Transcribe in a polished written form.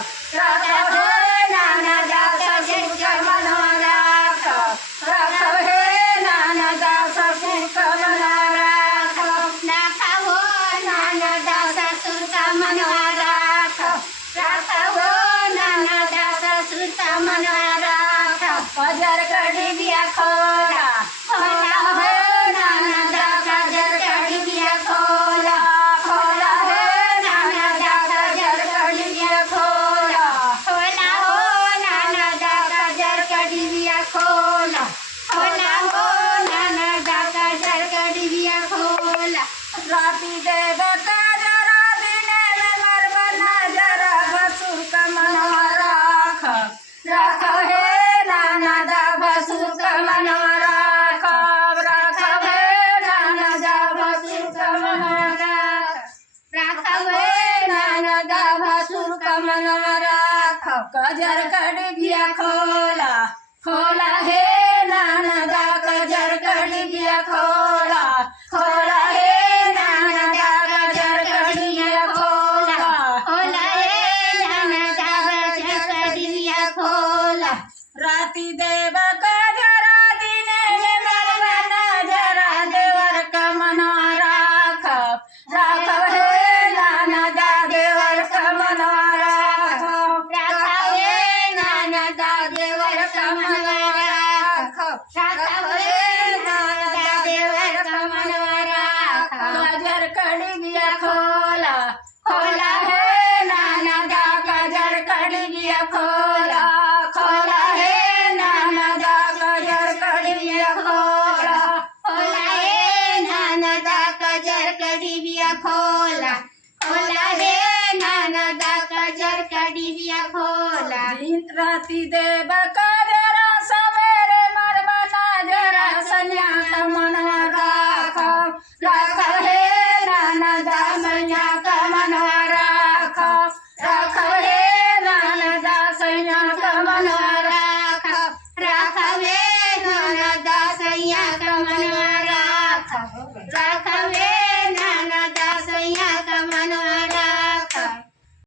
राख हे नानदाचा सुख मनवा राख हे नानदाचा सुख मनवा राख हो नानदाचा सुख मनवा राख हो नानदाचा सुख मनवा राख कजर कडी बिया खोला खोला हे नानदा कजर कडी बिया खोला खोला हे नानदा कजर कडी बिया खोला होला हो नानदाचा जरकडी बिया खोला होला हो नानदाचा जरकडी बिया खोला राती देव काजरा दिने में मरबना जरा भसुर का मनवा राख राख हे नानदा भसुर का मनवा राख राख हे नानदा भसुर का मनवा राख हे नानदा भसुर का मनवा राख कजर कडी बिया खोला खोला हे नानदा कजर कडी बिया खोला खोला हे नानदा कजर कडी बिया खोला होला हे नानदाचा जरकडी बिया खोला राती देव कजरा दिने में मरबना जरा देवर का मनवा राख राख हे नानदा देवर का मनवा राख राख हे नानदा देवर का मनवा राख राख हे नानदा देवर का मनवा राख कजर कडी बिया खोला खोला हे नानदा कजर कडी बिया खोला खोला हे नानदा कजर कडी बिया खोला होला हे नानदाचा जरकडी बिया खोला होला हे नानदाचा जरकडी बिया खोला राती देव का